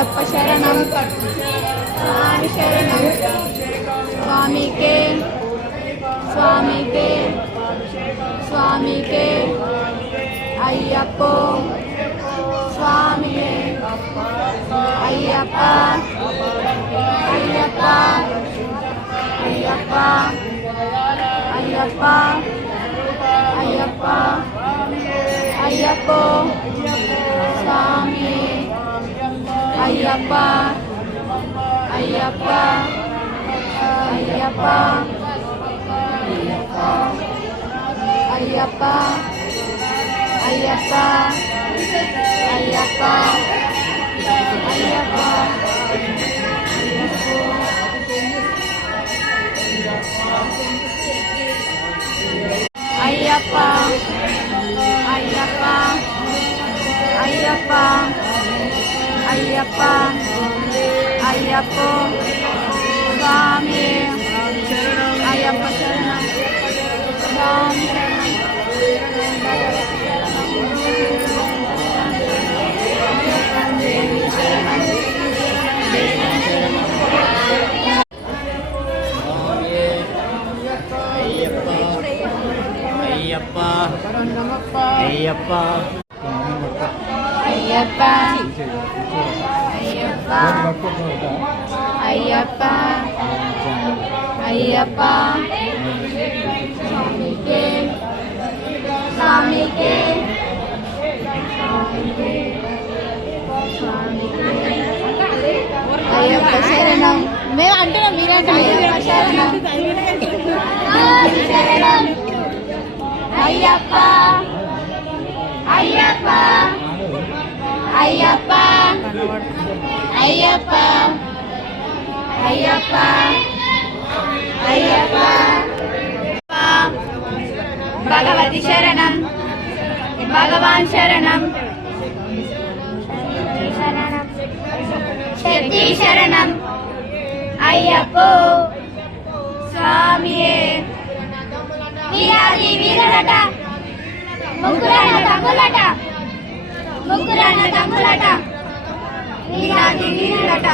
అయ్యప్ప శరణం స్వామి శరణం స్వామికే స్వామికే స్వామికే అయ్యప్పో స్వామియే అయ్యప్ప అయ్యప్ప అయ్యప్ప అయ్యప్ప అయ్యప్ప అయ్యప్పో స్వామి అయ్యప్ప అయ్యప్ప అయ్యప్ప అయ్యప్ప అయ్యప్ప అయ్యప్ప అయ్యప్ప అయ్యప్ప అయ్యప్ప అయ్యప్ప అయ్యప్ప అయ్యప్ప స్వామి అయ్యప్ప శరణం స్వామి అయ్యప్ప అయ్యప్ప అయ్యప్ప అయ్యప్ప అయ్యప్ప అయ్యప్ప స్వామికే స్వామికే అయ్యప్ప శరణం మేము అంటున్నాం మీరంటే అయ్యప్ప శరణం శరణం అయ్యప్ప అయ్యప్ప అయ్యప్ప అయ్యప్ప అయ్యప్ప అయ్యప్ప భగవతి శరణం భగవాన్ శరణం శక్తి శరణం అయ్యప్పో స్వామియే వీరాది వీరులట ముగ్గురన్న తమ్ములట ముగ్గురన్న తమ్ములట వీరాది వీరులట